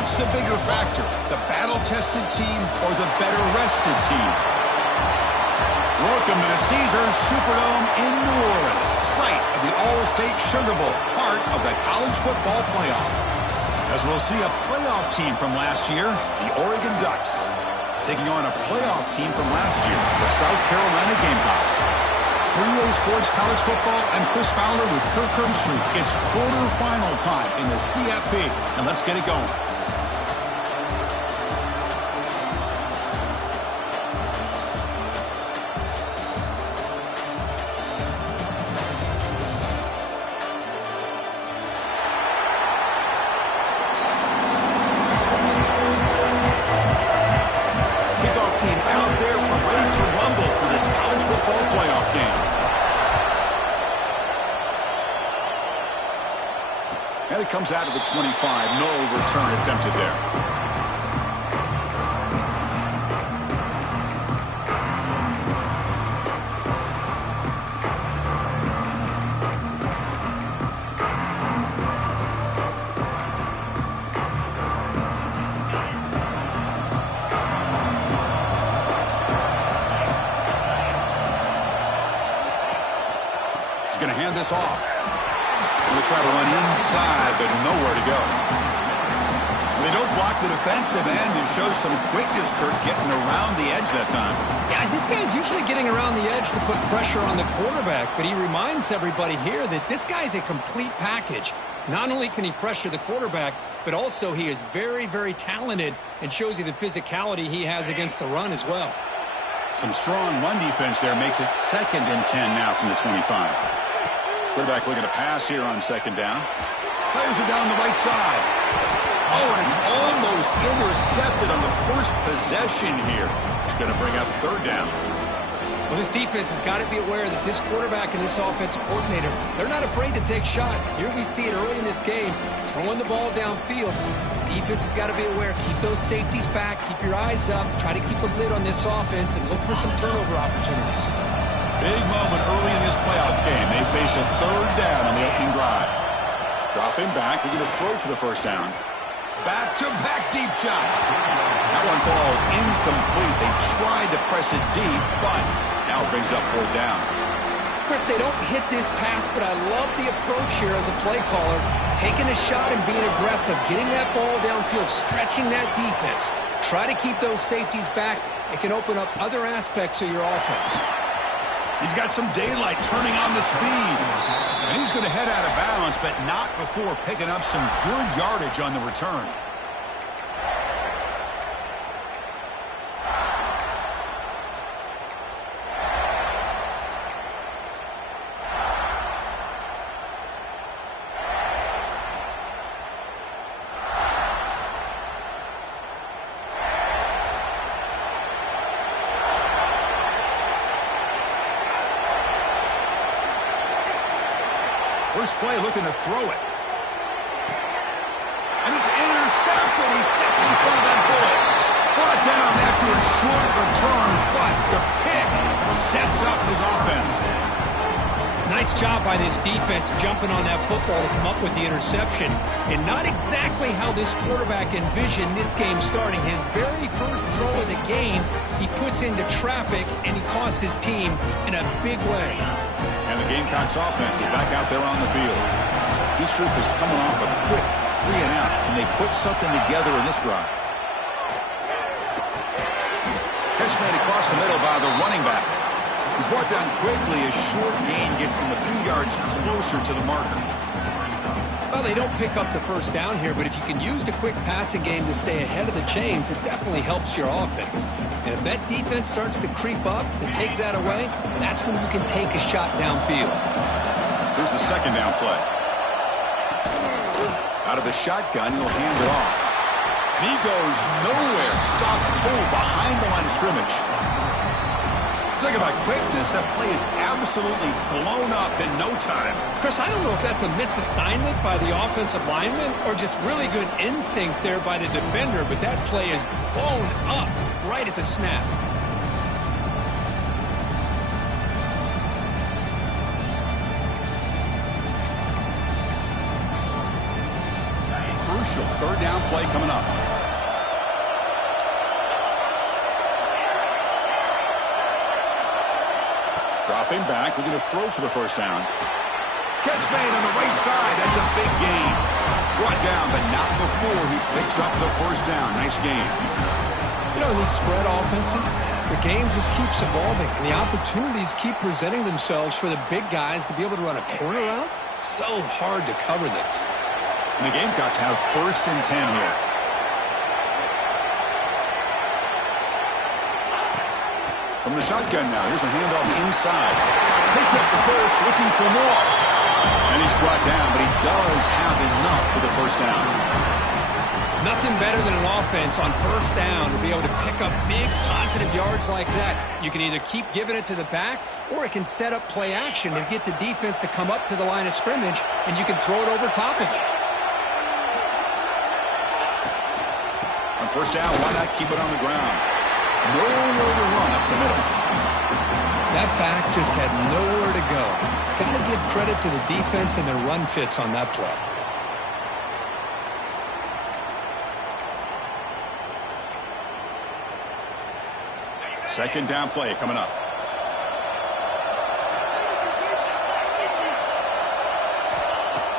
What's the bigger factor, the battle-tested team or the better-rested team? Welcome to the Caesars Superdome in New Orleans, site of the All-State Sugar Bowl, part of the college football playoff. As we'll see a playoff team from last year, the Oregon Ducks, taking on a playoff team from last year, the South Carolina Gamecocks. For EA Sports College Football, I'm Chris Fowler with Kirk Herbstreit. It's quarterfinal time in the CFP, and let's get it going. And it comes out of the 25. No return attempted there. He's going to hand this off. Going to try to run inside, but nowhere to go. They don't block the defensive end and show some quickness, Kirk, getting around the edge that time. Yeah, this guy's usually getting around the edge to put pressure on the quarterback, but he reminds everybody here that this guy's a complete package. Not only can he pressure the quarterback, but also he is very, very talented and shows you the physicality he has against the run as well. Some strong run defense there makes it 2nd and 10 now from the 25. Quarterback looking to pass here on 2nd down. Players are down the right side. Oh, and it's almost intercepted on the first possession here. It's going to bring up 3rd down. Well, this defense has got to be aware that this quarterback and this offensive coordinator, they're not afraid to take shots. Here we see it early in this game, throwing the ball downfield. The defense has got to be aware. Keep those safeties back. Keep your eyes up. Try to keep a lid on this offense and look for some turnover opportunities. Big moment early in this playoff game. They face a 3rd down on the opening drive. Drop him back. They're going to throw for the 1st down. Back-to-back deep shots. That one falls incomplete. They tried to press it deep, but now it brings up 4th down. Chris, they don't hit this pass, but I love the approach here as a play caller. Taking a shot and being aggressive, getting that ball downfield, stretching that defense. Try to keep those safeties back. It can open up other aspects of your offense. He's got some daylight turning on the speed. And he's going to head out of bounds, but not before picking up some good yardage on the return. First play looking to throw it. And it's intercepted. He stepped in front of that bullet. Brought down after a short return, but the pick sets up his offense. Nice job by this defense jumping on that football to come up with the interception. And not exactly how this quarterback envisioned this game starting. His very first throw of the game, he puts into traffic, and he costs his team in a big way. And the Gamecocks offense is back out there on the field. This group is coming off a quick 3-and-out. Can they put something together in this drive? Catch made across the middle by the running back. He's brought down quickly. A short gain gets them a few yards closer to the marker. Well, they don't pick up the 1st down here, but if you can use the quick passing game to stay ahead of the chains, it definitely helps your offense. And if that defense starts to creep up and take that away, that's when you can take a shot downfield. Here's the 2nd down play. Out of the shotgun, he'll hand it off. And he goes nowhere. Stopped cold behind the line of scrimmage. Talk about quickness. That play is absolutely blown up in no time. Chris, I don't know if that's a misassignment by the offensive lineman or just really good instincts there by the defender, but that play is blown up right at the snap. crucial. Third down play coming up. Dropping back, looking to throw for the first down. Catch made on the right side. That's a big gain. Brought down, but not before he picks up the first down. Nice gain. You know, in these spread offenses, the game just keeps evolving, and the opportunities keep presenting themselves for the big guys to be able to run a corner route. So hard to cover this. And the Gamecocks have 1st and 10 here. From the shotgun now, here's a handoff inside. Picks up the first, looking for more. And he's brought down, but he does have enough for the first down. Nothing better than an offense on first down to be able to pick up big positive yards like that. You can either keep giving it to the back, or it can set up play action and get the defense to come up to the line of scrimmage, and you can throw it over top of it. On first down, why not keep it on the ground? Nowhere to run up the middle. That back just had nowhere to go. Got to give credit to the defense and their run fits on that play. Second down play coming up.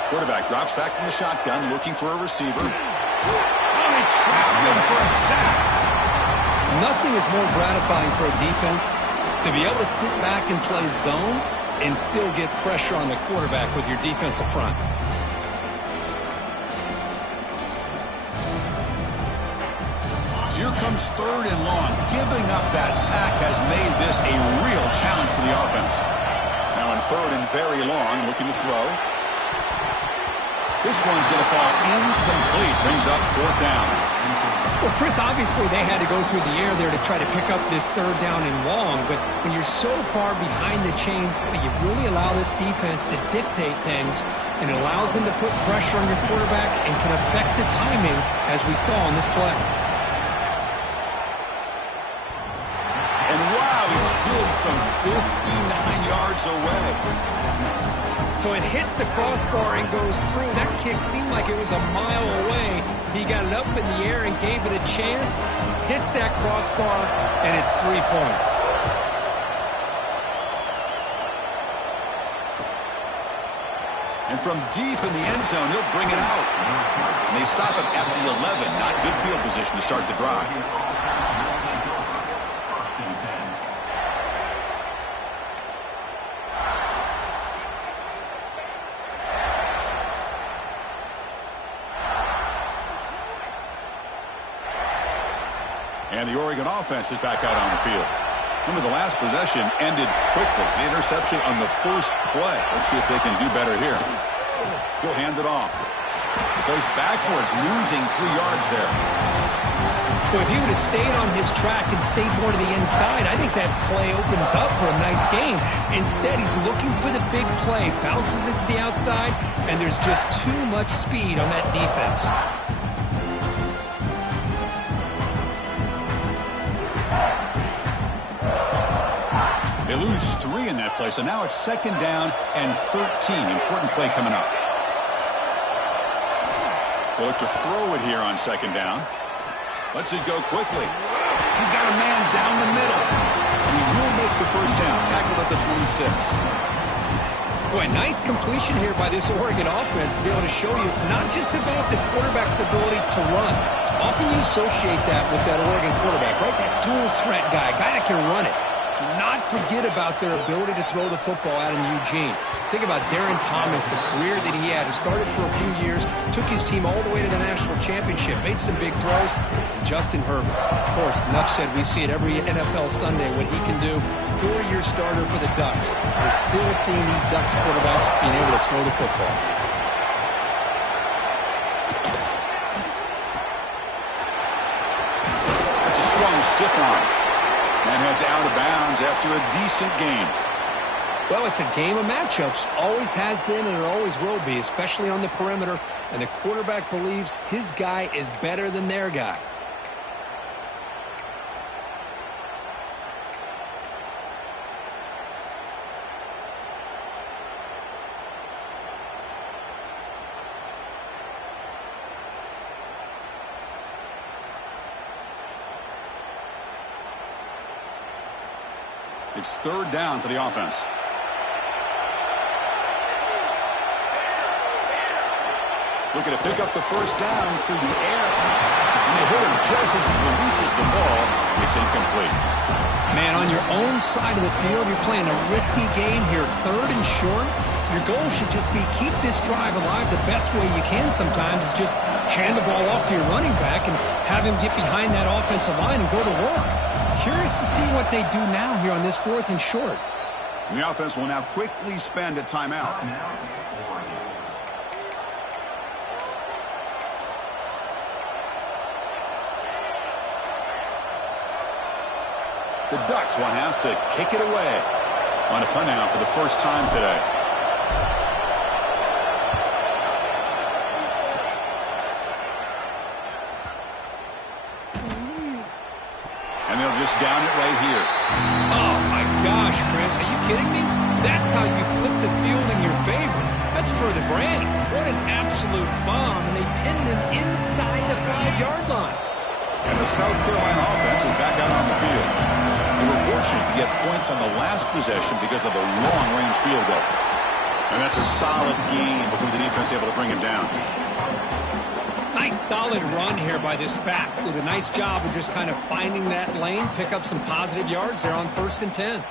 Quarterback drops back from the shotgun, looking for a receiver. Oh, they trapped him for a sack. Nothing is more gratifying for a defense to be able to sit back and play zone and still get pressure on the quarterback with your defensive front. So here comes 3rd and long. Giving up that sack has made this a real challenge for the offense. Now in 3rd and very long, looking to throw. This one's going to fall incomplete. Brings up 4th down. Well, Chris, obviously they had to go through the air there to try to pick up this 3rd down and long, but when you're so far behind the chains, boy, you really allow this defense to dictate things, and it allows them to put pressure on your quarterback and can affect the timing, as we saw on this play. And wow, it's good from 59 yards away. So it hits the crossbar and goes through. That kick seemed like it was a mile away. He got it up in the air and gave it a chance. Hits that crossbar, and it's 3 points. And from deep in the end zone, he'll bring it out. And they stop him at the 11. Not good field position to start the drive. And the Oregon offense is back out on the field. Remember, the last possession ended quickly. The interception on the first play. Let's see if they can do better here. He'll hand it off. Goes backwards, losing 3 yards there. Well, if he would have stayed on his track and stayed more to the inside, I think that play opens up for a nice gain. Instead, he's looking for the big play, bounces it to the outside, and there's just too much speed on that defense. They lose 3 in that play, so now it's 2nd down and 13. Important play coming up. They'll look to throw it here on 2nd down. Lets it go quickly. He's got a man down the middle. And he will make the first down. Tackled at the 26. Boy, nice completion here by this Oregon offense to be able to show you it's not just about the quarterback's ability to run. Often you associate that with that Oregon quarterback, right? That dual threat guy that can run it. Do not forget about their ability to throw the football out in Eugene. Think about Darren Thomas, the career that he had. He started for a few years, took his team all the way to the national championship, made some big throws. And Justin Herbert, of course, enough said, we see it every NFL Sunday what he can do. 4-year starter for the Ducks. We're still seeing these Ducks quarterbacks being able to throw the football. That's a strong stiff arm. And heads out of bounds after a decent game. Well, it's a game of matchups. Always has been and it always will be, especially on the perimeter. And the quarterback believes his guy is better than their guy. It's third down for the offense. Looking to pick up the first down through the air. And they hit him just as he releases the ball. It's incomplete. Man, on your own side of the field, you're playing a risky game here, third and short. Your goal should just be keep this drive alive the best way you can sometimes is just hand the ball off to your running back and have him get behind that offensive line and go to work. Curious to see what they do now here on this fourth and short. And the offense will now quickly spend a timeout. The Ducks will have to kick it away on a punt now for the first time today. And they'll just down it right here. Oh, my gosh, Chris. Are you kidding me? That's how you flip the field in your favor. That's for the brand. What an absolute bomb. And they pinned him inside the 5-yard line. And the South Carolina offense is back out on the field. They were fortunate to get points on the last possession because of the long-range field goal. And that's a solid game before the defense able to bring him down. Nice solid run here by this back. Did a nice job of just kind of finding that lane, pick up some positive yards there on 1st and 10.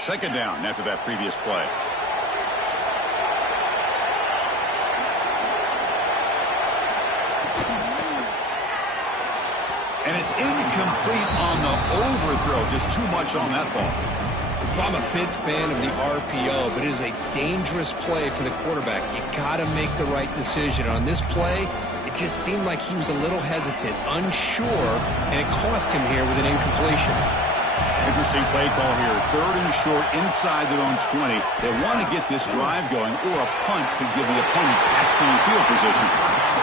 Second down after that previous play. And it's incomplete on the overthrow. Just too much on that ball. I'm a big fan of the RPO, but it is a dangerous play for the quarterback. You got to make the right decision. On this play, it just seemed like he was a little hesitant, unsure, and it cost him here with an incompletion. Interesting play call here. Third and short inside their own 20. They want to get this drive going, or a punt could give the opponents excellent field position.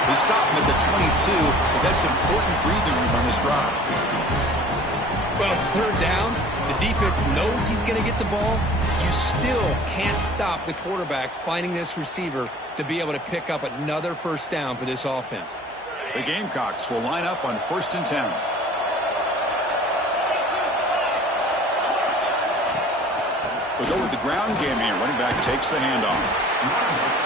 They stop him at the 22, but that's important breathing room on this drive. Well, it's third down. The defense knows he's going to get the ball. You still can't stop the quarterback finding this receiver to be able to pick up another first down for this offense. The Gamecocks will line up on 1st and 10. We'll go with the ground game here. Running back takes the handoff.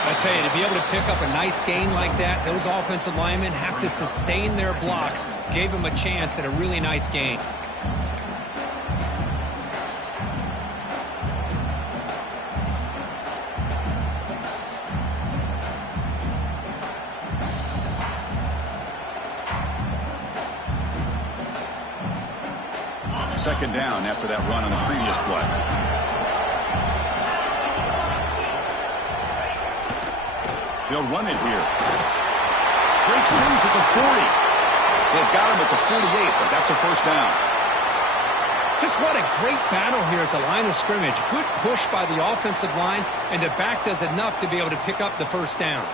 I tell you, to be able to pick up a nice gain like that, those offensive linemen have to sustain their blocks. Gave him a chance at a really nice gain. Second down after that run on the previous play. They'll run it here. Breaks loose at the 40. They've got him at the 48, but that's a first down. Just what a great battle here at the line of scrimmage. Good push by the offensive line, and the back does enough to be able to pick up the first down.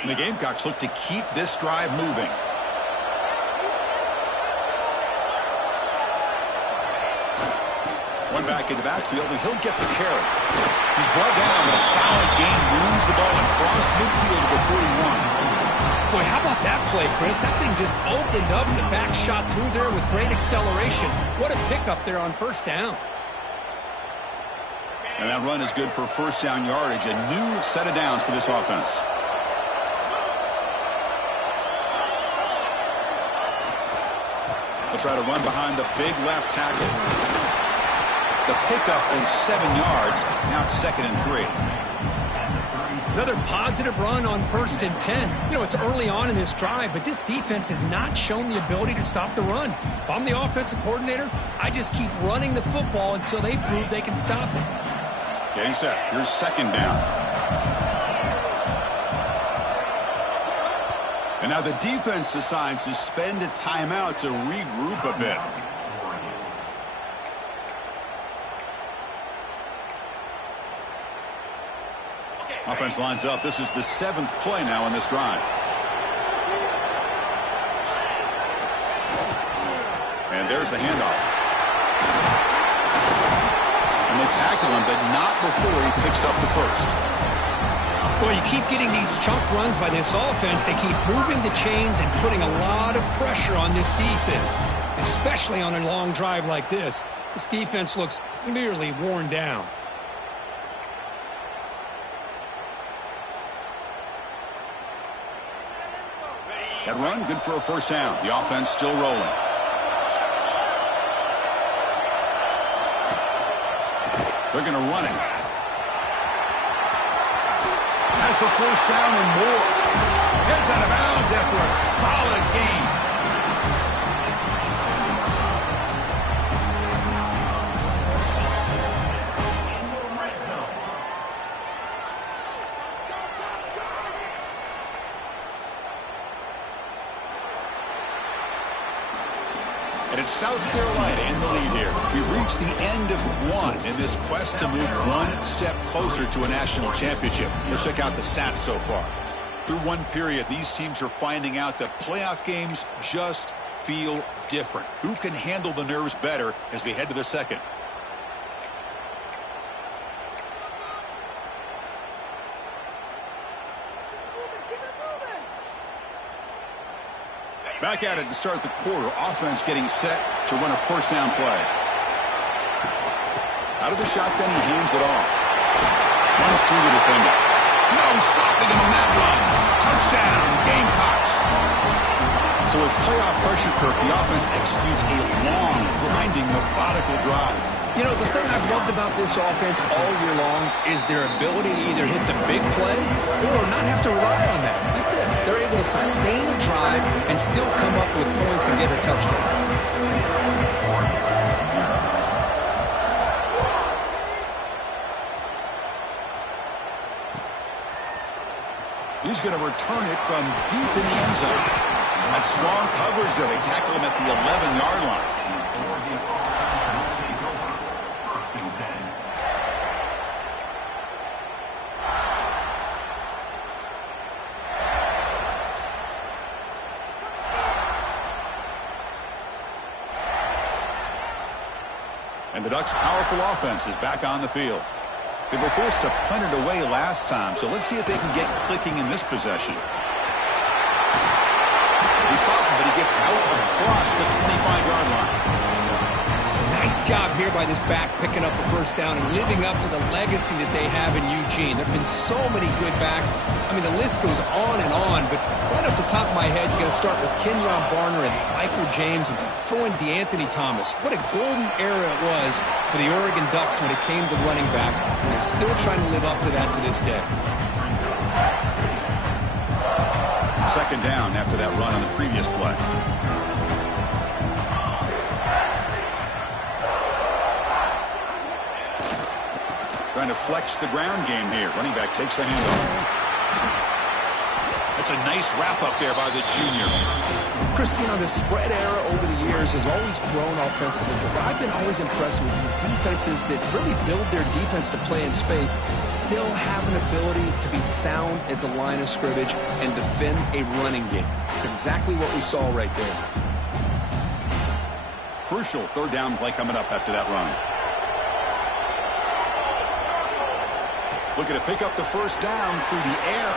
And the Gamecocks look to keep this drive moving. One back in the backfield, and he'll get the carry. He's brought down with a solid gain, moves the ball across midfield to the 41. Boy, how about that play, Chris? That thing just opened up. The back shot through there with great acceleration. What a pickup there on first down. And that run is good for first down yardage. A new set of downs for this offense. They'll try to run behind the big left tackle. The pickup is 7 yards. Now it's 2nd and 3. Another positive run on 1st and 10. You know, it's early on in this drive, but this defense has not shown the ability to stop the run. If I'm the offensive coordinator, I just keep running the football until they prove they can stop it. Getting set. Here's 2nd down. And now the defense decides to spend a timeout to regroup a bit. Offense lines up. This is the 7th play now in this drive. And there's the handoff. And they tackle him, but not before he picks up the first. Well, you keep getting these chunk runs by this offense. They keep moving the chains and putting a lot of pressure on this defense, especially on a long drive like this. This defense looks clearly worn down. That run, good for a first down. The offense still rolling. They're going to run it. Has the first down and more. Heads out of bounds after a solid gain. And it's South Carolina in the lead here. We've reached the end of one in this quest to move one step closer to a national championship. Let's check out the stats so far. Through one period, these teams are finding out that playoff games just feel different. Who can handle the nerves better as we head to the second? Back at it to start the quarter. Offense getting set to run a first down play. Out of the shotgun, he hands it off. Runs through the defender. No stopping him on that run. Touchdown, Gamecocks. So with playoff pressure, Kirk, the offense executes a long, grinding, methodical drive. You know, the thing I've loved about this offense all year long is their ability to either hit the big play or not have to rely on that. Like this, they're able to sustain a drive and still come up with points and get a touchdown. He's going to return it from deep in the end zone. That's strong coverage there. They tackle him at the 11-yard line. And the Ducks' powerful offense is back on the field. They were forced to punt it away last time, so let's see if they can get clicking in this possession. He's fighting, but he gets out across the 25-yard line. Nice job here by this back picking up a first down and living up to the legacy that they have in Eugene. There have been so many good backs. I mean, the list goes on and on, but right off the top of my head, you got to start with Kenyon Barner and Michael James and throw in DeAnthony Thomas. What a golden era it was for the Oregon Ducks when it came to running backs, and they're still trying to live up to that to this day. Second down after that run on the previous play. Trying to flex the ground game here. Running back takes the handoff. That's a nice wrap-up there by the junior. Christian, the spread era over the years has always grown offensively, but I've been always impressed with defenses that really build their defense to play in space, still have an ability to be sound at the line of scrimmage and defend a running game. It's exactly what we saw right there. Crucial third down play coming up after that run. Looking to pick up the first down through the air.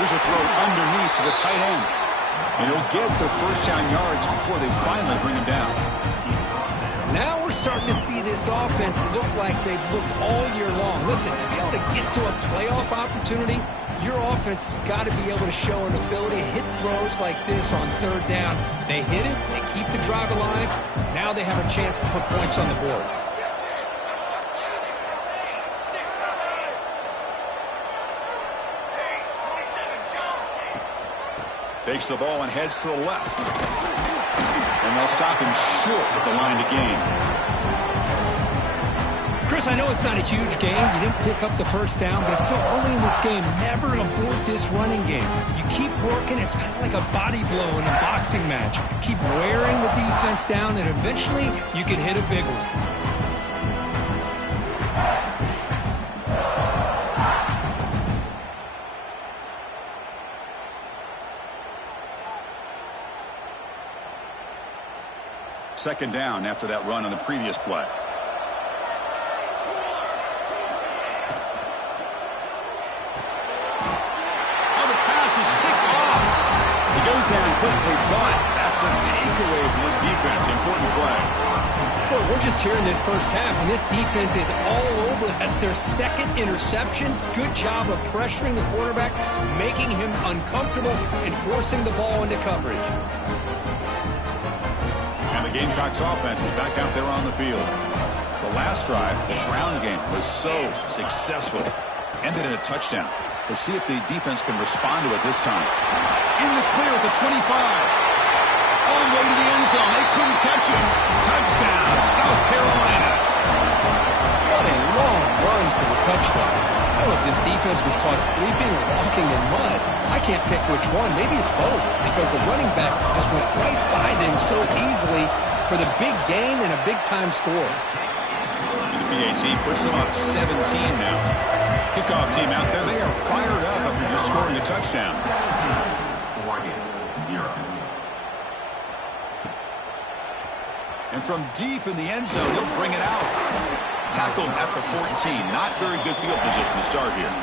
Here's a throw underneath to the tight end. And he'll get the first down yards before they finally bring him down. Now we're starting to see this offense look like they've looked all year long. Listen, to be able to get to a playoff opportunity, your offense has got to be able to show an ability to hit throws like this on third down. They hit it, they keep the drive alive. Now they have a chance to put points on the board. Takes the ball and heads to the left. And they'll stop him short at the line to gain. Chris, I know it's not a huge game. You didn't pick up the first down, but it's still early in this game. Never abort this running game. You keep working. It's kind of like a body blow in a boxing match. Keep wearing the defense down, and eventually you can hit a big one. second down after that run on the previous play. Oh, the pass is picked off. He goes down quickly, but that's a takeaway from this defense. Important play. Well, we're just here in this first half, and this defense is all over it. That's their second interception. Good job of pressuring the quarterback, making him uncomfortable, and forcing the ball into coverage. And the Gamecocks offense is back out there on the field. The last drive, the ground game, was so successful. Ended in a touchdown. We'll see if the defense can respond to it this time. In the clear at the 25. All the way to the end zone. They couldn't catch him. Touchdown, South Carolina. What a long run for the touchdown. I don't know if this defense was caught sleeping or walking in mud. I can't pick which one. Maybe it's both, because the running back just went right by them so easily for the big gain and a big-time score. The PAT puts them up 17 now. Kickoff team out there. They are fired up after just scoring a touchdown. Oregon, 0. And from deep in the end zone, they'll bring it out. Tackled at the 14. Not very good field position to start here.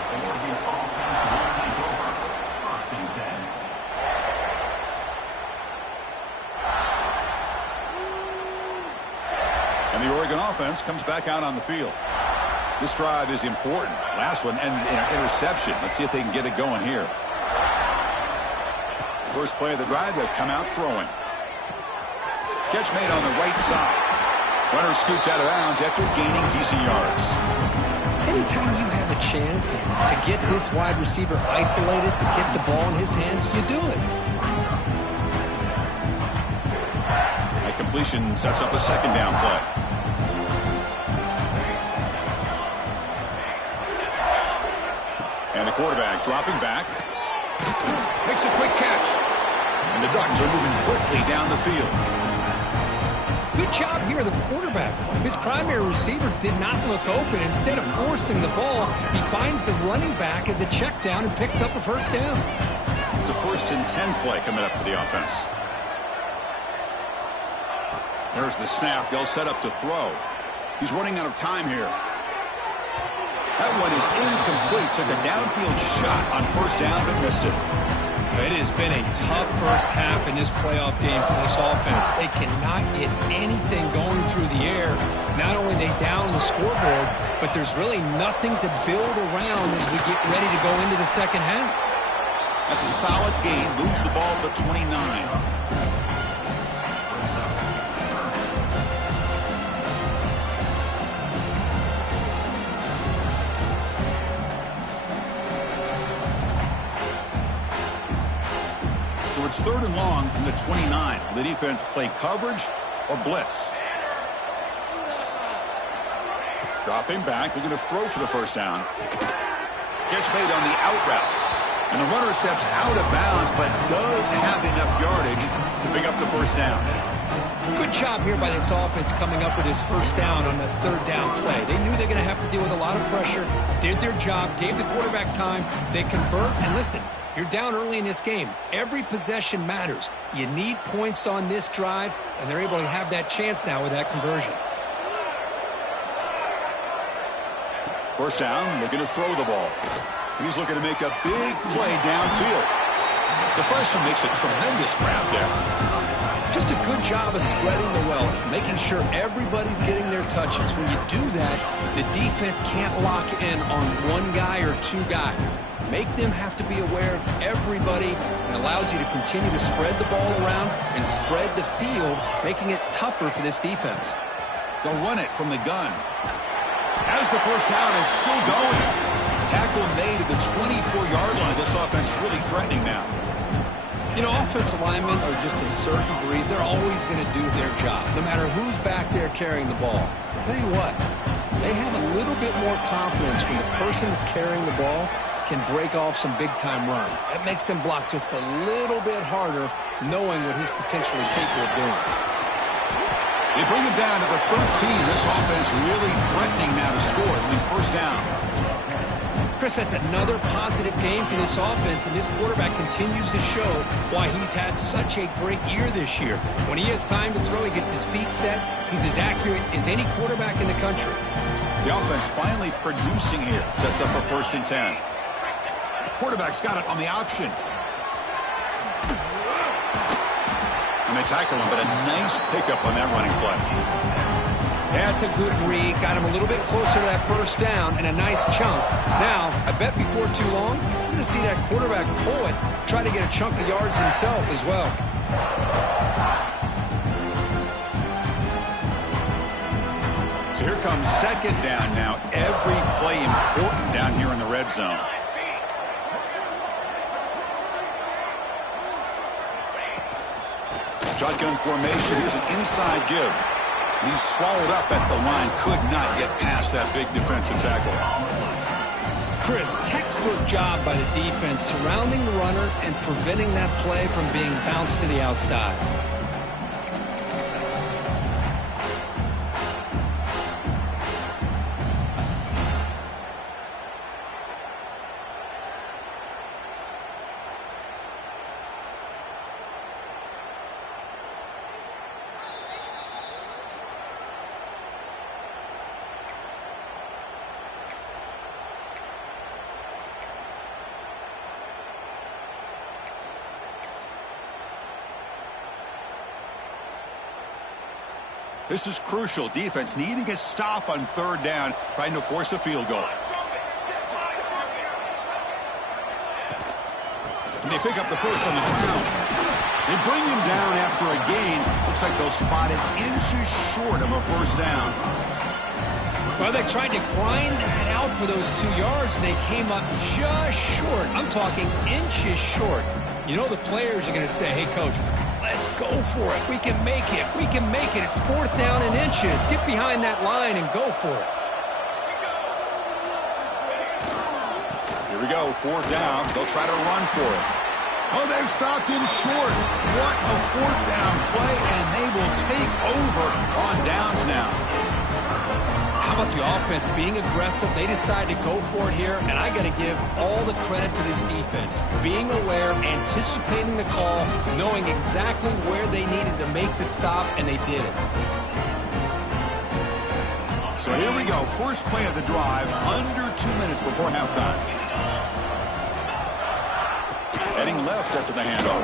And the Oregon offense comes back out on the field. This drive is important. Last one, and an interception. Let's see if they can get it going here. First play of the drive, they'll come out throwing. Catch made on the right side. Runner scoots out of bounds after gaining decent yards. Anytime you have a chance to get this wide receiver isolated, to get the ball in his hands, you do it. That completion sets up a second down play. And the quarterback dropping back. Makes a quick catch. And the Ducks are moving quickly down the field. Good job here, the quarterback. His primary receiver did not look open. Instead of forcing the ball, he finds the running back as a check down and picks up a first down. It's a 1st and 10 play coming up for the offense. There's the snap. They'll set up to throw. He's running out of time here. That one is incomplete. Took a downfield shot on first down, but missed it. It has been a tough first half in this playoff game for this offense. They cannot get anything going through the air. Not only are they down on the scoreboard, but there's really nothing to build around as we get ready to go into the second half. That's a solid gain. Moves the ball to the 29. So it's 3rd and long from the 29. The defense play coverage or blitz. Dropping back. They're going to throw for the first down. Catch made on the out route. And the runner steps out of bounds, but does have enough yardage to pick up the first down. Good job here by this offense coming up with his first down on the 3rd down play. They knew they're going to have to deal with a lot of pressure, did their job, gave the quarterback time. They convert, and listen, you're down early in this game. Every possession matters. You need points on this drive, and they're able to have that chance now with that conversion. First down, looking to throw the ball. And he's looking to make a big play downfield. The freshman makes a tremendous grab there. Just a good job of spreading the wealth, making sure everybody's getting their touches. When you do that, the defense can't lock in on one guy or two guys. Make them have to be aware of everybody, and allows you to continue to spread the ball around and spread the field, making it tougher for this defense. They'll run it from the gun. As the first down is still going. Tackle made at the 24-yard line. This offense really threatening now. You know, offensive linemen are just a certain breed. They're always going to do their job, no matter who's back there carrying the ball. I'll tell you what, they have a little bit more confidence when the person that's carrying the ball can break off some big-time runs. That makes them block just a little bit harder, knowing what he's potentially capable of doing. They bring him down to the 13. This offense really threatening now to score. It'll be first down. Chris, that's another positive game for this offense, and this quarterback continues to show why he's had such a great year this year. When he has time to throw, he gets his feet set. He's as accurate as any quarterback in the country. The offense finally producing here. Sets up for 1st and 10. Quarterback's got it on the option. And they tackle him, but a nice pickup on that running play. That's a good read. Got him a little bit closer to that 1st down and a nice chunk. Now, I bet before too long, we're going to see that quarterback pull it, try to get a chunk of yards himself as well. So here comes 2nd down now. Every play important down here in the red zone. Shotgun formation. Here's an inside give. He's swallowed up at the line. Could not get past that big defensive tackle. Chris, textbook job by the defense surrounding the runner and preventing that play from being bounced to the outside. This is crucial. Defense needing a stop on 3rd down, trying to force a field goal. And they pick up the 1st on the ground. They bring him down after a gain. Looks like they'll spot it inches short of a 1st down. Well, they tried to grind that out for those 2 yards, and they came up just short. I'm talking inches short. You know the players are going to say, hey, Coach, let's go for it. We can make it. We can make it. It's 4th down and inches. Get behind that line and go for it. Here we go. 4th down. They'll try to run for it. Oh, they've stopped him short. What a 4th down play, and they will take over on downs now. How about the offense being aggressive? They decide to go for it here, and I got to give all the credit to this defense. Being aware, anticipating the call, knowing exactly where they needed to make the stop, and they did it. So here we go. First play of the drive, under 2 minutes before halftime. Heading left after the handoff.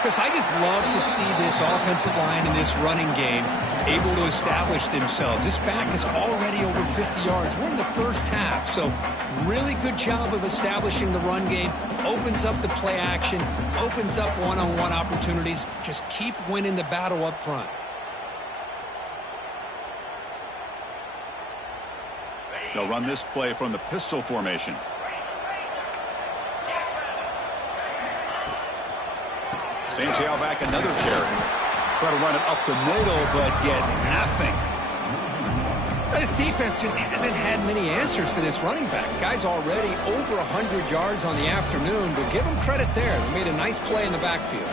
Chris, I just love to see this offensive line in this running game able to establish themselves. This back is already over 50 yards. We're in the 1st half, so really good job of establishing the run game. Opens up the play action, opens up one-on-one opportunities. Just keep winning the battle up front. They'll run this play from the pistol formation. Same tailback, another carry. Try to run it up the middle, but get nothing. This defense just hasn't had many answers for this running back. Guy's already over 100 yards on the afternoon, but give him credit there. They made a nice play in the backfield.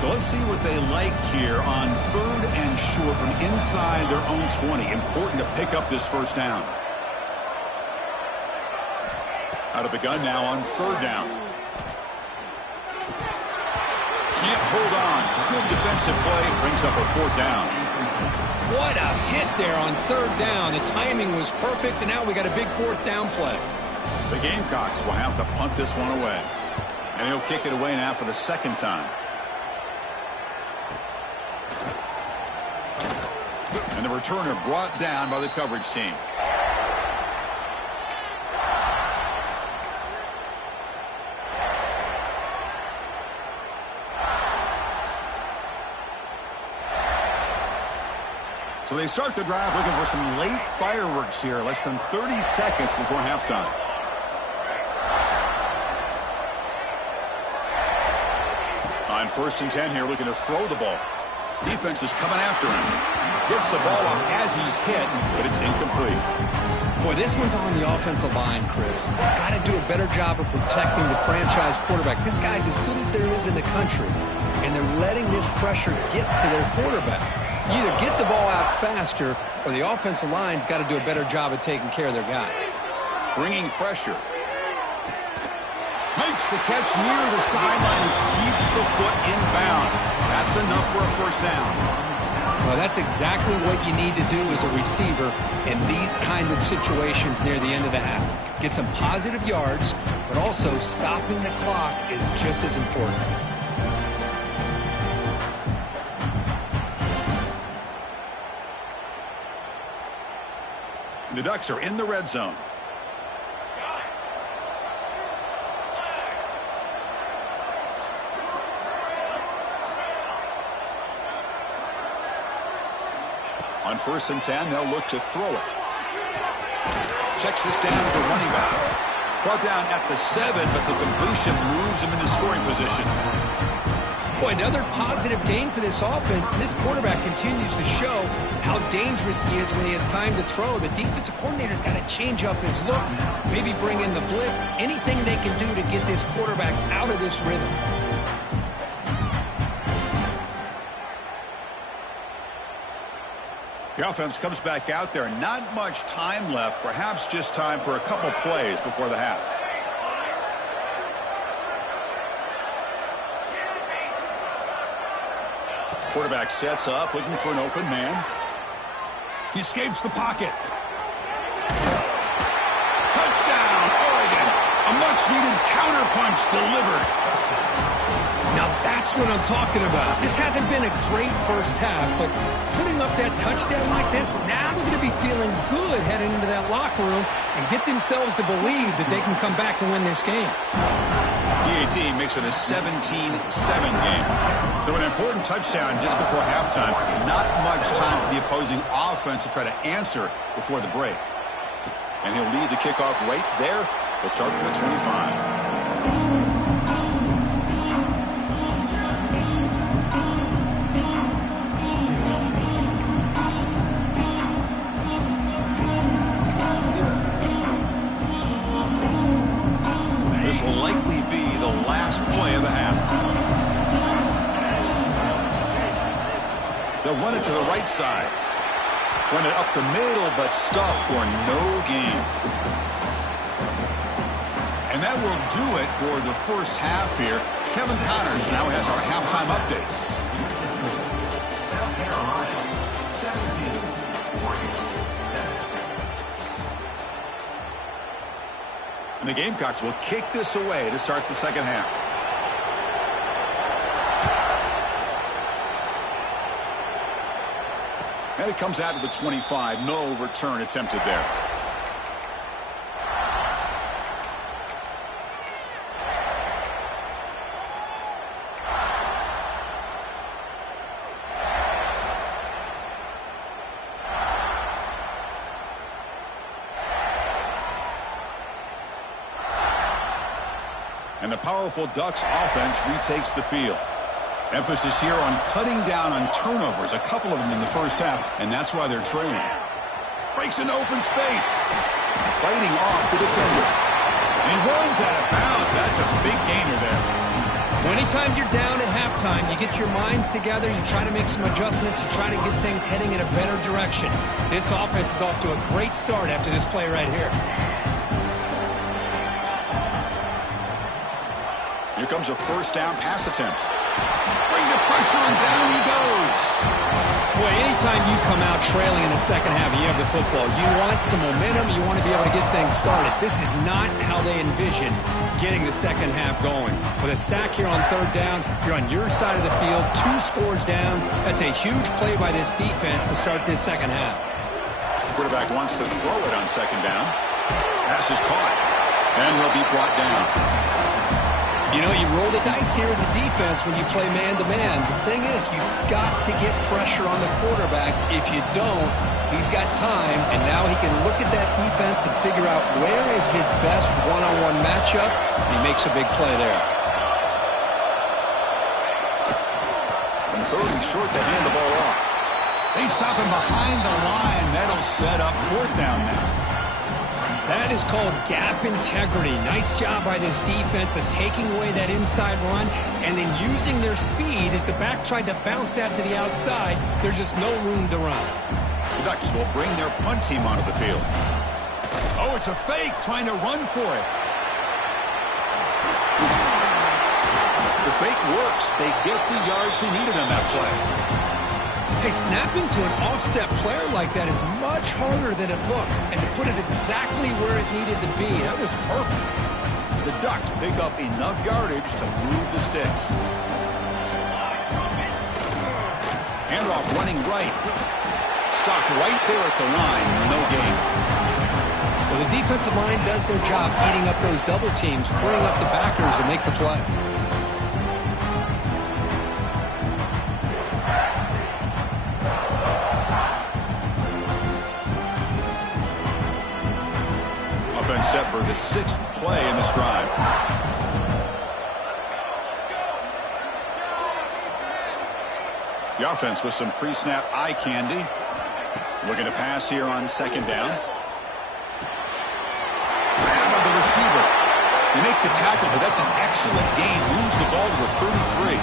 So let's see what they like here on 3rd and short from inside their own 20. Important to pick up this 1st down. Out of the gun now on 3rd down. Can't hold on. Good defensive play. Brings up a 4th down. What a hit there on 3rd down. The timing was perfect, and now we got a big 4th down play. The Gamecocks will have to punt this one away. And he'll kick it away now for the 2nd time. And the returner brought down by the coverage team. So they start the drive looking for some late fireworks here. Less than 30 seconds before halftime. On 1st and 10 here, looking to throw the ball. Defense is coming after him. Gets the ball off as he's hit, but it's incomplete. Boy, this one's on the offensive line, Chris. They've got to do a better job of protecting the franchise quarterback. This guy's as good as there is in the country, and they're letting this pressure get to their quarterback. You either get the ball out faster or the offensive line's got to do a better job of taking care of their guy. Bringing pressure. Makes the catch near the sideline and keeps the foot in bounds. That's enough for a first down. Well, that's exactly what you need to do as a receiver in these kind of situations near the end of the half. Get some positive yards, but also stopping the clock is just as important. The Ducks are in the red zone. On 1st and 10, they'll look to throw it. Checks this down to the running back. Brought down at the 7, but the completion moves him into scoring position. Boy, another positive game for this offense, and this quarterback continues to show how dangerous he is when he has time to throw. The defensive coordinator's got to change up his looks, maybe bring in the blitz, anything they can do to get this quarterback out of this rhythm. The offense comes back out there. Not much time left. Perhaps just time for a couple plays before the half. Quarterback sets up, looking for an open man. He escapes the pocket. Touchdown, Oregon. A much-needed counterpunch delivered. Now that's what I'm talking about. This hasn't been a great first half, but putting up that touchdown like this, now they're going to be feeling good heading into that locker room and get themselves to believe that they can come back and win this game. PAT makes it a 17-7 game. So an important touchdown just before halftime. Not much time for the opposing offense to try to answer before the break. And he'll lead the kickoff right there. He'll start with the 25. This will likely be the last play of the half. They'll run it to the right side. Run it up the middle, but stuff for no gain. And that will do it for the first half here. Kevin Connors now has our halftime update. South Carolina, 17, Oregon, 7. And the Gamecocks will kick this away to start the second half. And it comes out to the 25. No return attempted there. And the powerful Ducks offense retakes the field. Emphasis here on cutting down on turnovers, a couple of them in the first half, and that's why they're trailing. Breaks into open space. Fighting off the defender. And he runs out of bounds. That's a big gainer there. Well, anytime you're down at halftime, you get your minds together, you try to make some adjustments, you try to get things heading in a better direction. This offense is off to a great start after this play right here. Here comes a first down pass attempt. Bring the pressure and down he goes. Boy, anytime you come out trailing in the second half and you have the football, you want some momentum, you want to be able to get things started. This is not how they envision getting the second half going. With a sack here on third down, you're on your side of the field, 2 scores down. That's a huge play by this defense to start this second half. Quarterback wants to throw it on second down. Pass is caught. And he'll be brought down. You know, you roll the dice here as a defense when you play man-to-man. The thing is, you've got to get pressure on the quarterback. If you don't, he's got time, and now he can look at that defense and figure out where is his best one-on-one matchup, and he makes a big play there. And third and short, they hand the ball off. They stop him behind the line. That'll set up fourth down now. That is called gap integrity. Nice job by this defense of taking away that inside run and then using their speed as the back tried to bounce that to the outside. There's just no room to run. The Ducks will bring their punt team onto the field. Oh, it's a fake, trying to run for it. The fake works. They get the yards they needed on that play. Hey, snapping to an offset player like that is much harder than it looks, and to put it exactly where it needed to be, that was perfect. The Ducks pick up enough yardage to move the sticks. Handoff running right. Stopped right there at the line. No gain. Well, the defensive line does their job eating up those double teams, freeing up the backers to make the play. Offense set for the 6th play in this drive. The offense with some pre-snap eye candy. Looking to pass here on 2nd down. Grabbed by the receiver. They make the tackle, but that's an excellent gain. Moves the ball to the 33.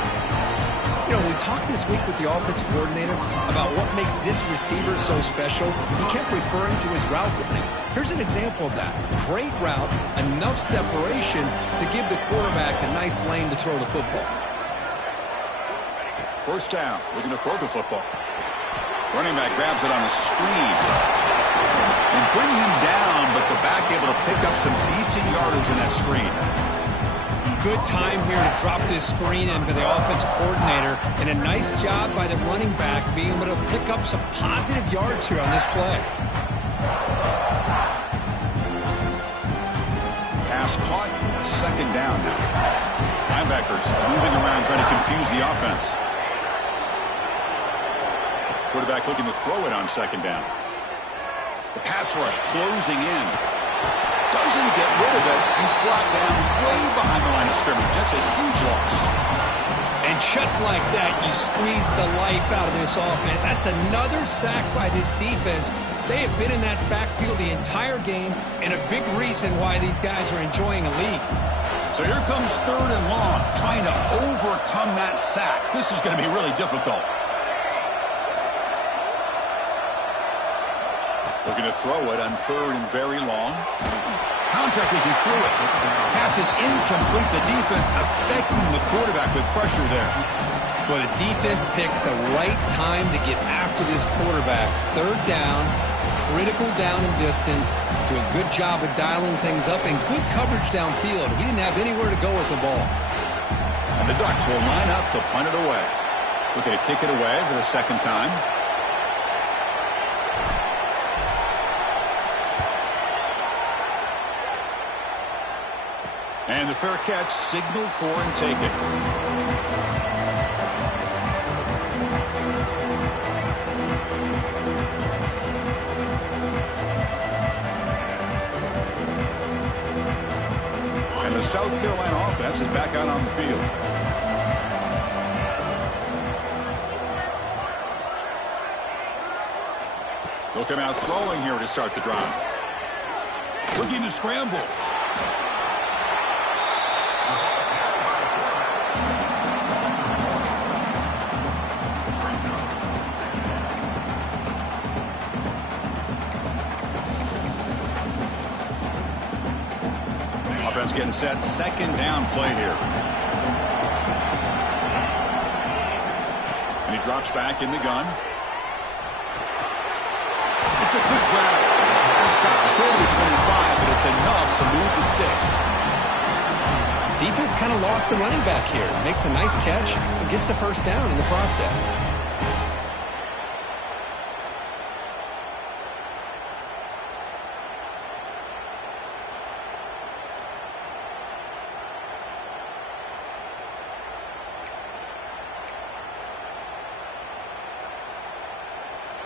You know, we talked this week with the offensive coordinator about what makes this receiver so special. He kept referring to his route running. Here's an example of that. Great route, enough separation to give the quarterback a nice lane to throw the football. 1st down, looking to throw the football. Running back grabs it on a screen. And bring him down, but the back able to pick up some decent yardage in that screen. Good time here to drop this screen in by the offensive coordinator, and a nice job by the running back being able to pick up some positive yards here on this play. Pass caught, 2nd down now. Linebackers moving around trying to confuse the offense. Quarterback looking to throw it on 2nd down. The pass rush closing in. Doesn't get rid of it. He's brought down way behind the line of scrimmage. That's a huge loss. And just like that, you squeeze the life out of this offense. That's another sack by this defense. They have been in that backfield the entire game, and a big reason why these guys are enjoying a lead. So here comes 3rd and long, trying to overcome that sack. This is going to be really difficult. Looking to throw it on 3rd and very long. Contact as he threw it. Pass is incomplete. The defense affecting the quarterback with pressure there. Well, the defense picks the right time to get after this quarterback. 3rd down, critical down and distance. Do a good job of dialing things up and good coverage downfield. He didn't have anywhere to go with the ball. And the Ducks will line up to punt it away. Looking to kick it away for the 2nd time. And the fair catch signaled for and taken. And the South Carolina offense is back out on the field. They'll come out throwing here to start the drive. Looking to scramble. Offense getting set. 2nd down play here. And he drops back in the gun. It's a good grab. Stopped short of the 25, but it's enough to move the sticks. Defense kind of lost a running back here. Makes a nice catch and gets the 1st down in the process.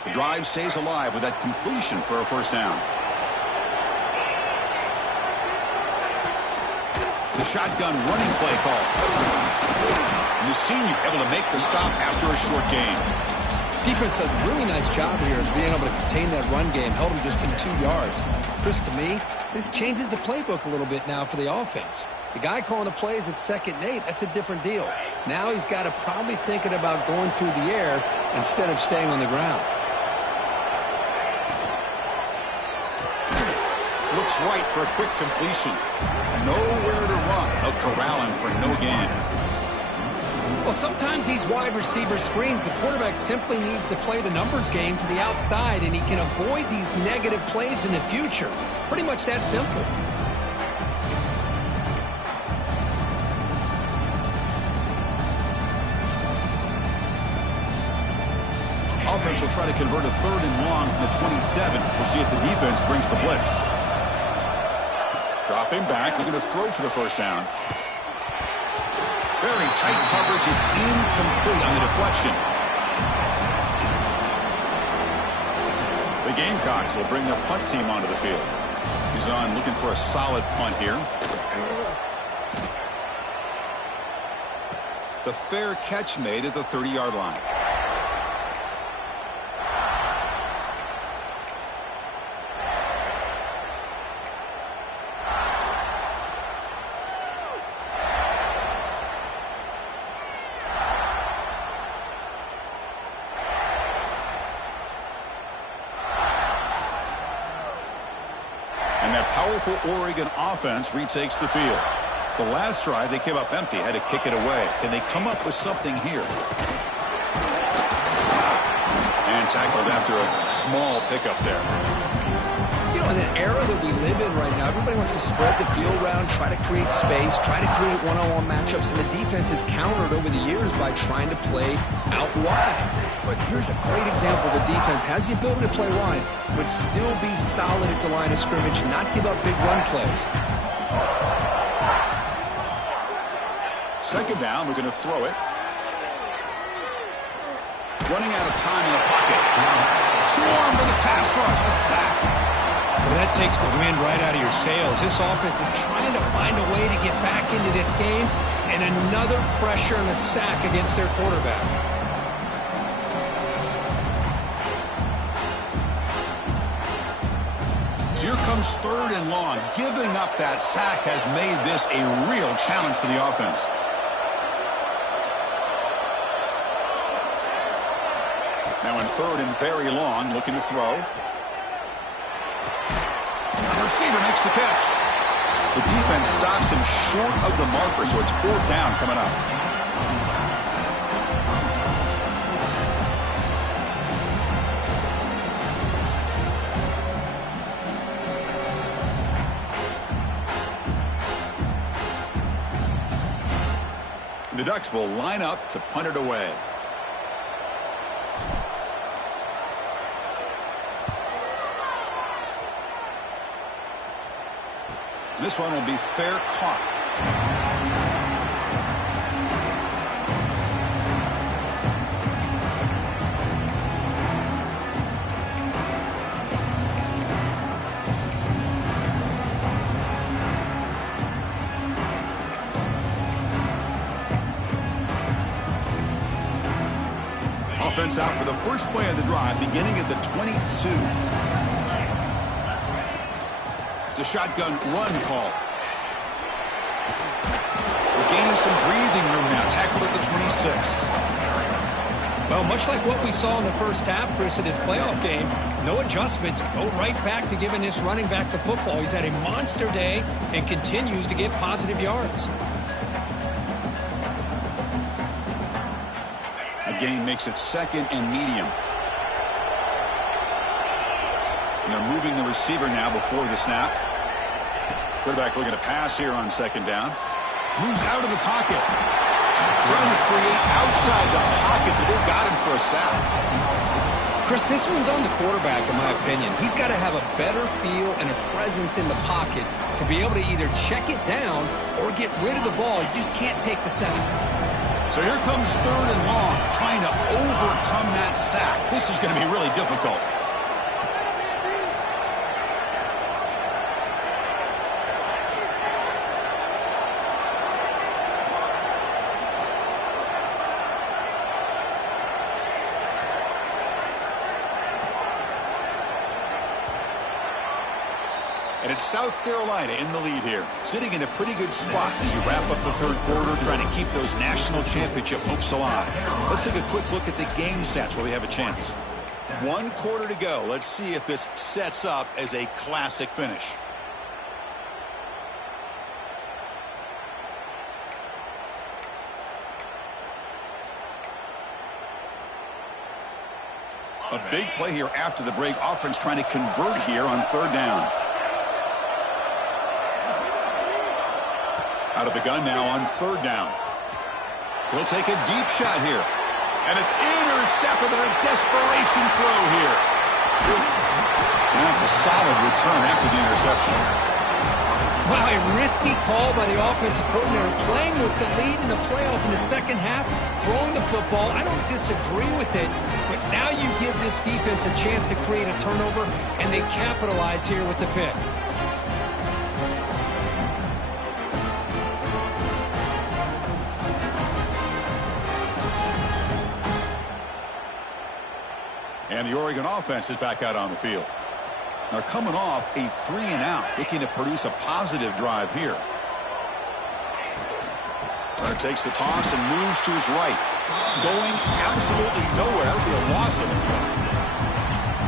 The drive stays alive with that completion for a 1st down. The shotgun running play call. And the senior able to make the stop after a short gain. Defense does a really nice job here of being able to contain that run game, held him just in 2 yards. Chris, to me, this changes the playbook a little bit now for the offense. The guy calling the plays at 2nd and 8, that's a different deal. Now he's got to probably thinking about going through the air instead of staying on the ground. Looks right for a quick completion. Nowhere to run. They'll corral him for no gain. Well, sometimes these wide receiver screens, the quarterback simply needs to play the numbers game to the outside, and he can avoid these negative plays in the future. Pretty much that simple. Offense will try to convert a 3rd and long from the 27. We'll see if the defense brings the blitz. Dropping back, looking to throw for the 1st down. Very tight coverage. It's incomplete on the deflection. The Gamecocks will bring the punt team onto the field. He's on looking for a solid punt here. The fair catch made at the 30-yard line. And that powerful Oregon offense retakes the field. The last drive, they came up empty, had to kick it away. Can they come up with something here? And tackled after a small pickup there. You know, in an era that we live in right now, everybody wants to spread the field around, try to create space, try to create one-on-one matchups, and the defense has countered over the years by trying to play out wide. But here's a great example. The defense has the ability to play wide, but still be solid at the line of scrimmage, not give up big run plays. 2nd down, we're going to throw it. Running out of time in the pocket. Swarmed with a pass rush, a sack. Well, that takes the wind right out of your sails. This offense is trying to find a way to get back into this game, and another pressure and a sack against their quarterback. So here comes 3rd and long. Giving up that sack has made this a real challenge for the offense. Now in 3rd and very long, looking to throw. The receiver makes the catch. The defense stops him short of the marker, so it's 4th down coming up. The Ducks will line up to punt it away. This one will be fair caught. Offense out for the first play of the drive, beginning at the 22. It's a shotgun run call. We're gaining some breathing room now. Tackled at the 26. Well, much like what we saw in the first half, Chris, of this playoff game, no adjustments. Go right back to giving this running back the football. He's had a monster day and continues to get positive yards. A gain makes it 2nd and medium. And they're moving the receiver now before the snap. Quarterback looking to pass here on 2nd down. Moves out of the pocket. Trying to create outside the pocket, but they've got him for a sack. Chris, this one's on the quarterback, in my opinion. He's got to have a better feel and a presence in the pocket to be able to either check it down or get rid of the ball. You just can't take the sack. So here comes 3rd and long, trying to overcome that sack. This is going to be really difficult. And it's South Carolina in the lead here, sitting in a pretty good spot as you wrap up the third quarter, trying to keep those national championship hopes alive. Let's take a quick look at the game stats where we have a chance. 1 quarter to go. Let's see if this sets up as a classic finish. A big play here after the break. Offense trying to convert here on third down. Out of the gun now on third down. He'll take a deep shot here. And it's intercepted on a desperation throw here. And that's a solid return after the interception. Wow, a risky call by the offensive coordinator, playing with the lead in the playoff in the second half, throwing the football. I don't disagree with it, but now you give this defense a chance to create a turnover, and they capitalize here with the pick. And the Oregon offense is back out on the field. They're coming off a 3-and-out, looking to produce a positive drive here. Runner takes the toss and moves to his right. Going absolutely nowhere. That'll be a loss of the play.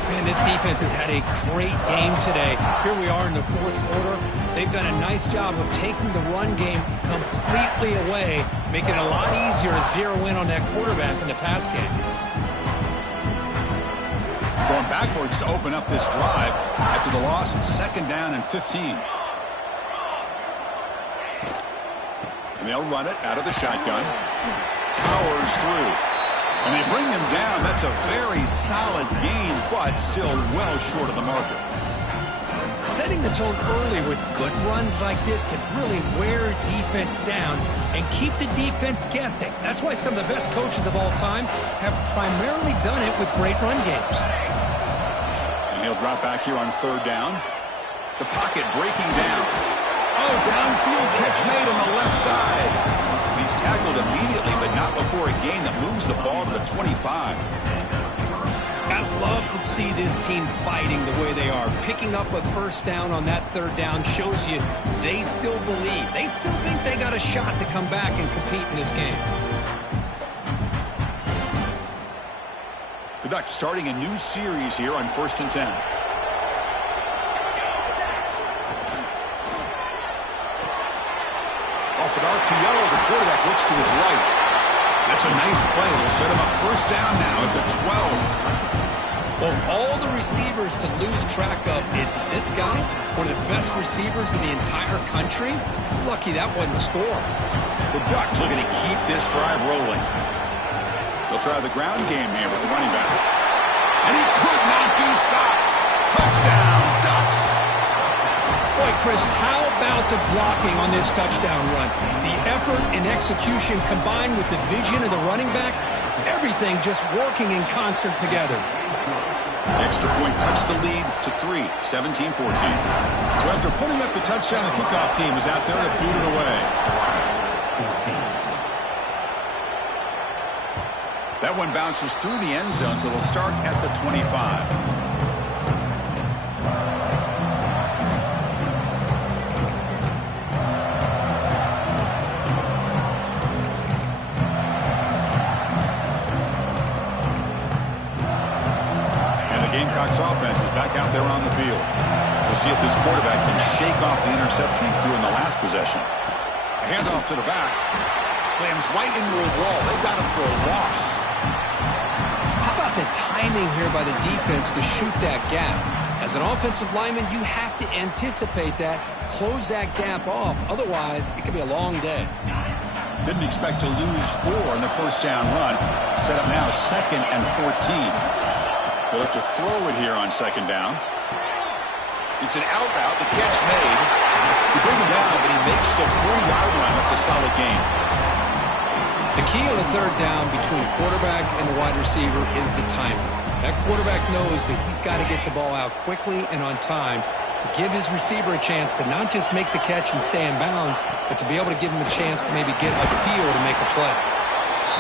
Man, this defense has had a great game today. Here we are in the fourth quarter. They've done a nice job of taking the run game completely away, making it a lot easier to zero in on that quarterback in the pass game. Going backwards to open up this drive after the loss, second down and 15. And they'll run it out of the shotgun. Powers through. And they bring him down. That's a very solid gain, but still well short of the marker. Setting the tone early with good runs like this can really wear a defense down and keep the defense guessing. That's why some of the best coaches of all time have primarily done it with great run games. And he'll drop back here on third down. The pocket breaking down. Oh, downfield catch made on the left side. He's tackled immediately, but not before a gain that moves the ball to the 25. I love to see this team fighting the way they are. Picking up a first down on that third down shows you they still believe. They still think they got a shot to come back and compete in this game. The Ducks starting a new series here on 1st and 10. Off an RPO, the quarterback looks to his right. That's a nice play. It'll set him up first down now at the 12. Well, all the receivers to lose track of, it's this guy, one of the best receivers in the entire country. Lucky that wasn't a score. The Ducks looking to keep this drive rolling. They'll try the ground game here with the running back. And he could not be stopped. Touchdown, Ducks. Boy, Chris, how about the blocking on this touchdown run? The effort and execution combined with the vision of the running back, everything just working in concert together. Extra point cuts the lead to 3, 17-14. So after putting up the touchdown, the kickoff team is out there to boot it away. That one bounces through the end zone, so they'll start at the 25. Offense is back out there on the field. We'll see if this quarterback can shake off the interception he threw in the last possession. A handoff to the back. Slams right into a wall. They've got him for a loss. How about the timing here by the defense to shoot that gap? As an offensive lineman, you have to anticipate that, close that gap off. Otherwise, it could be a long day. Didn't expect to lose 4 in the first down run. Set up now 2nd and 14. They'll have to throw it here on second down. It's an out route. The catch made. You bring him down, but he makes the 4-yard line. That's a solid gain. The key on the third down between the quarterback and the wide receiver is the timing. That quarterback knows that he's got to get the ball out quickly and on time to give his receiver a chance to not just make the catch and stay in bounds, but to be able to give him a chance to maybe get upfield and make a play.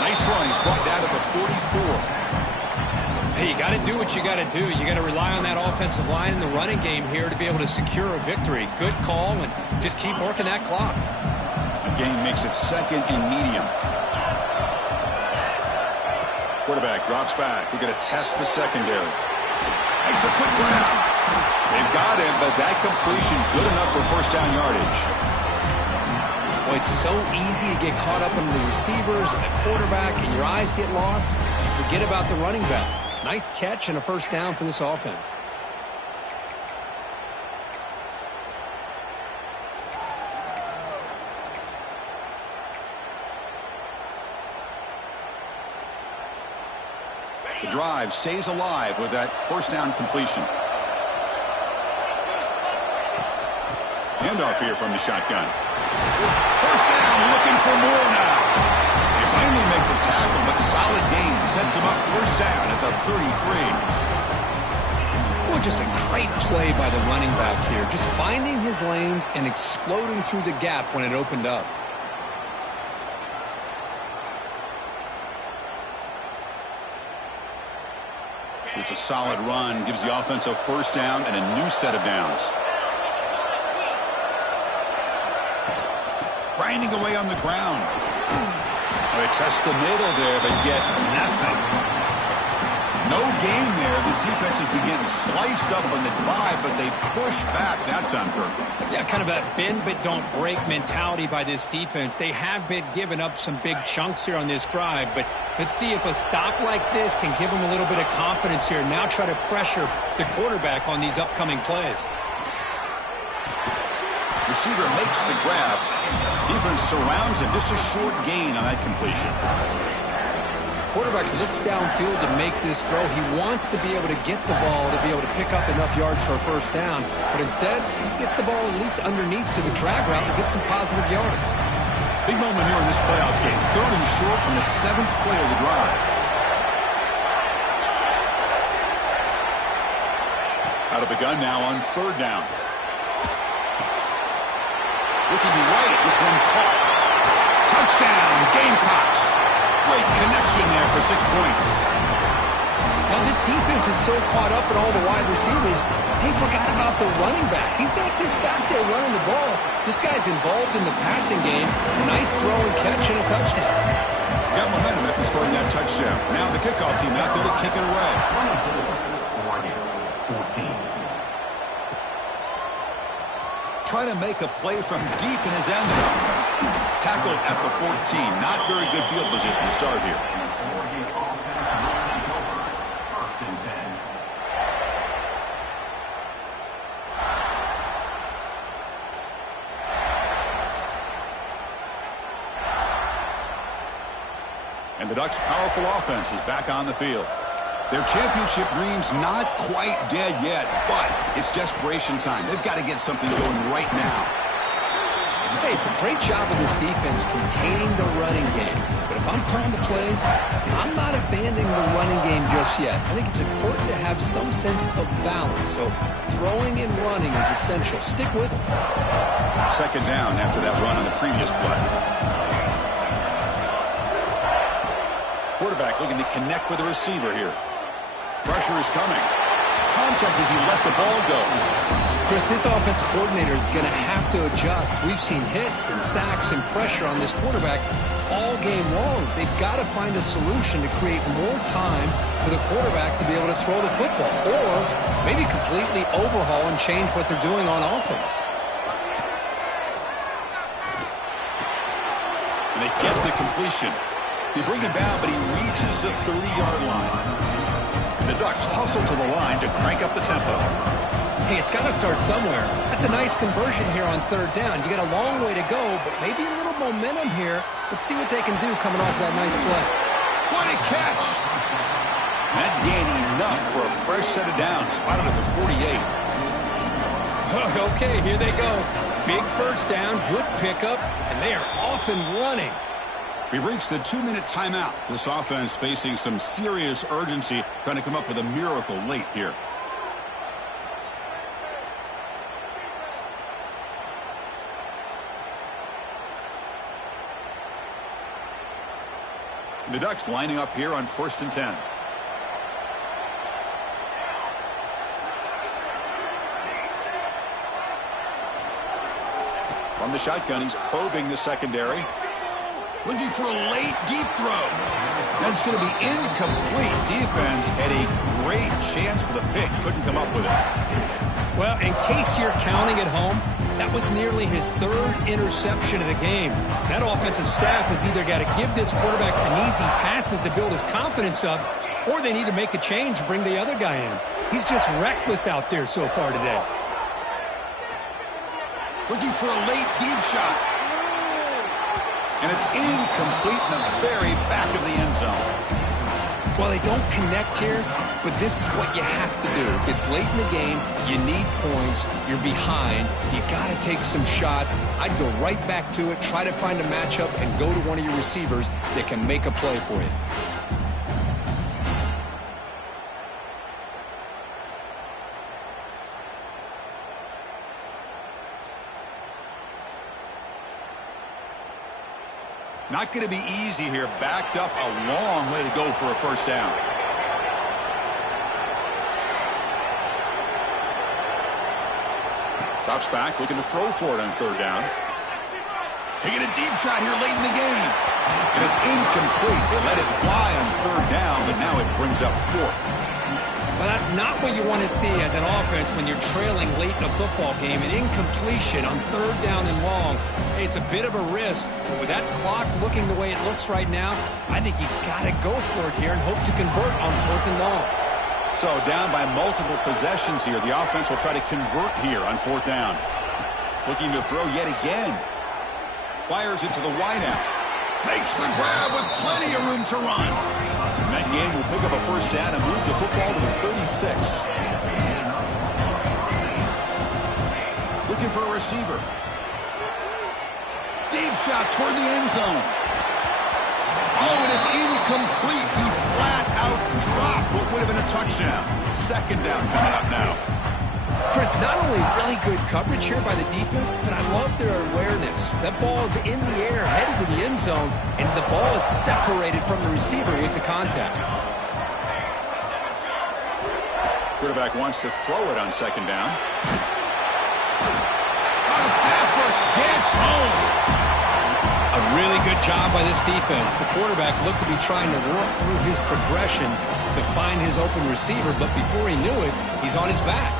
Nice run. He's brought down to the 44. Hey, you got to do what you got to do. You got to rely on that offensive line and the running game here to be able to secure a victory. Good call, and just keep working that clock. The game makes it 2nd and medium. Quarterback drops back. We're going to test the secondary. Makes a quick grab. They've got him, but that completion good enough for first down yardage. Well, it's so easy to get caught up in the receivers and the quarterback, and your eyes get lost. You forget about the running back. Nice catch and a first down for this offense. The drive stays alive with that first down completion. Handoff here from the shotgun. First down, looking for more now. They finally make the tackle, but solid gain sets him up first down at the 33. Well, just a great play by the running back here. Just finding his lanes and exploding through the gap when it opened up. It's a solid run, gives the offense a first down and a new set of downs. Grinding away on the ground. They test the middle there, but get nothing. No gain there. This defense has been getting sliced up on the drive, but they push back that time, Kirk. Yeah, kind of that bend but don't break mentality by this defense. They have been giving up some big chunks here on this drive, but let's see if a stop like this can give them a little bit of confidence here. Now try to pressure the quarterback on these upcoming plays. Receiver makes the grab. Defense surrounds him. Just a short gain on that completion. Quarterback looks downfield to make this throw. He wants to be able to get the ball to be able to pick up enough yards for a first down. But instead, he gets the ball at least underneath to the drag route and gets some positive yards. Big moment here in this playoff game. 3rd and short on the 7th play of the drive. Out of the gun now on 3rd down. Looking right, this one caught. Touchdown, Gamecocks. Great connection there for 6 points. Now this defense is so caught up in all the wide receivers, they forgot about the running back. He's not just back there running the ball. This guy's involved in the passing game. Nice throw and catch and a touchdown. Got momentum after scoring that touchdown. Now the kickoff team out there to kick it away. Trying to make a play from deep in his end zone. Tackled at the 14. Not very good field position to start here. And the Ducks' powerful offense is back on the field. Their championship dream's not quite dead yet, but it's desperation time. They've got to get something going right now. Hey, it's a great job of this defense containing the running game. But if I'm calling the plays, I'm not abandoning the running game just yet. I think it's important to have some sense of balance. So throwing and running is essential. Stick with it. 2nd down after that run on the previous play. Quarterback looking to connect with the receiver here. Pressure is coming. Contact as he let the ball go. Chris, this offensive coordinator is going to have to adjust. We've seen hits and sacks and pressure on this quarterback all game long. They've got to find a solution to create more time for the quarterback to be able to throw the football, or maybe completely overhaul and change what they're doing on offense. And they get the completion. They bring him down, but he reaches the 30-yard line. The Ducks hustle to the line to crank up the tempo. Hey, it's got to start somewhere. That's a nice conversion here on 3rd down. You got a long way to go, but maybe a little momentum here. Let's see what they can do coming off that nice play. What a catch! That gained enough for a fresh set of downs. Spotted at the 48. Okay, here they go. Big first down, good pickup, and they are off and running. We've reached the 2-minute timeout. This offense facing some serious urgency, trying to come up with a miracle late here. The Ducks lining up here on 1st and 10. From the shotgun, he's probing the secondary. Looking for a late, deep throw. That's going to be incomplete. Defense had a great chance for the pick. Couldn't come up with it. Well, in case you're counting at home, that was nearly his third interception of the game. That offensive staff has either got to give this quarterback some easy passes to build his confidence up, or they need to make a change and bring the other guy in. He's just reckless out there so far today. Looking for a late, deep shot. And it's incomplete in the very back of the end zone. Well, they don't connect here, but this is what you have to do. It's late in the game. You need points. You're behind. You got to take some shots. I'd go right back to it, try to find a matchup, and go to one of your receivers that can make a play for you. Not going to be easy here. Backed up a long way to go for a first down. Drops back, looking to throw for it on third down. Taking a deep shot here late in the game. And it's incomplete. They let it fly on third down, but now it brings up fourth. Well, that's not what you want to see as an offense when you're trailing late in a football game. An incompletion on third down and long. Hey, it's a bit of a risk, but with that clock looking the way it looks right now, I think you've got to go for it here and hope to convert on fourth and long. So down by multiple possessions here. The offense will try to convert here on fourth down. Looking to throw yet again. Fires it to the wideout. Makes the grab with plenty of room to run. And that game will pick up a first down and move the football to the 36. Looking for a receiver. Deep shot toward the end zone. Oh, and it's incomplete. He flat out dropped what would have been a touchdown. Second down coming up now. Chris, not only really good coverage here by the defense, but I love their awareness. That ball is in the air, headed to the end zone, and the ball is separated from the receiver with the contact. Quarterback wants to throw it on second down. On a pass rush, gets home. A really good job by this defense. The quarterback looked to be trying to work through his progressions to find his open receiver, but before he knew it, he's on his back.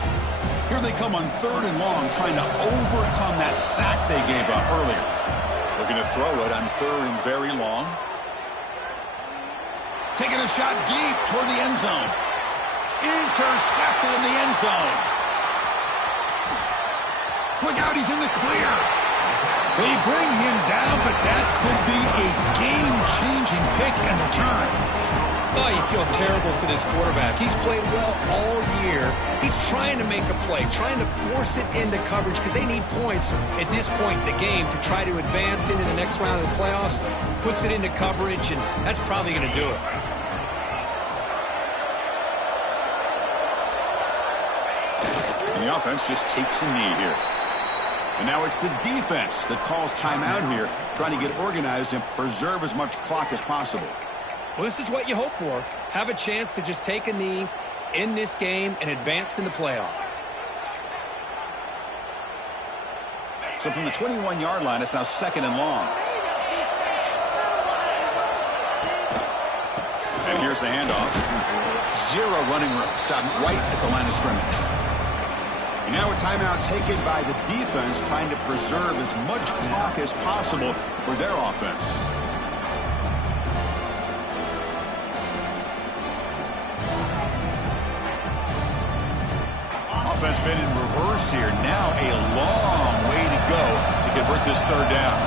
Here they come on third and long, trying to overcome that sack they gave up earlier. Looking to throw it on third and very long. Taking a shot deep toward the end zone. Intercepted in the end zone. Look out, he's in the clear. They bring him down, but that could be a game-changing pick and return. Oh, you feel terrible for this quarterback. He's played well all year. He's trying to make a play, trying to force it into coverage because they need points at this point in the game to try to advance into the next round of the playoffs. Puts it into coverage, and that's probably going to do it. And the offense just takes a knee here. And now it's the defense that calls timeout here, trying to get organized and preserve as much clock as possible. Well, this is what you hope for. Have a chance to just take a knee in this game and advance in the playoff. So from the 21-yard line, it's now second and long. And here's the handoff. Zero running room. Stopped right at the line of scrimmage. And now a timeout taken by the defense, trying to preserve as much clock as possible for their offense. Offense been in reverse here. Now a long way to go to convert this third down.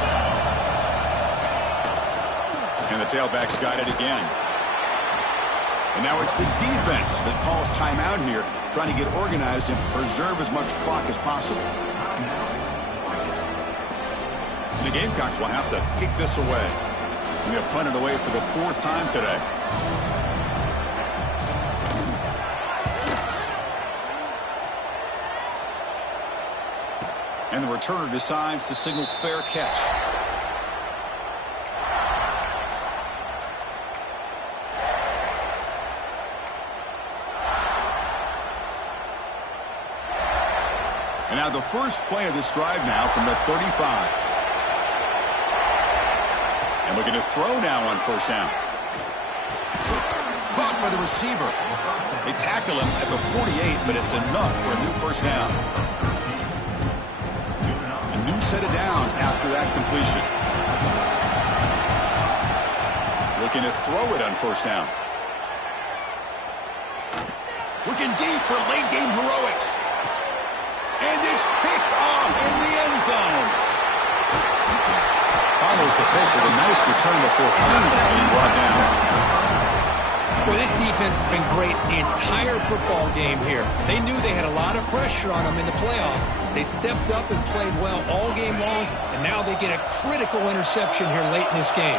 And the tailback's got it again. And now it's the defense that calls timeout here, trying to get organized and preserve as much clock as possible. The Gamecocks will have to kick this away. And they'll punt it away for the fourth time today. And the returner decides to signal fair catch. And now the first play of this drive now from the 35. And looking to throw now on first down. Caught by the receiver. They tackle him at the 48, but it's enough for a new first down. A new set of downs after that completion. Looking to throw it on first down. Looking deep for late-game heroics. And it's picked off in the end zone. Follows the pick with a nice return before finally being brought down. Well, this defense has been great the entire football game here. They knew they had a lot of pressure on them in the playoff. They stepped up and played well all game long, and now they get a critical interception here late in this game.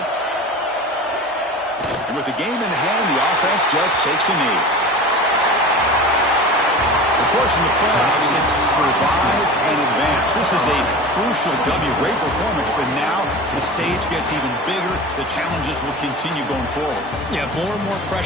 And with the game in hand, the offense just takes a knee. Of course, in the playoffs, it's survive and advance. This is a crucial W. Great performance, but now the stage gets even bigger. The challenges will continue going forward. Yeah, more and more pressure.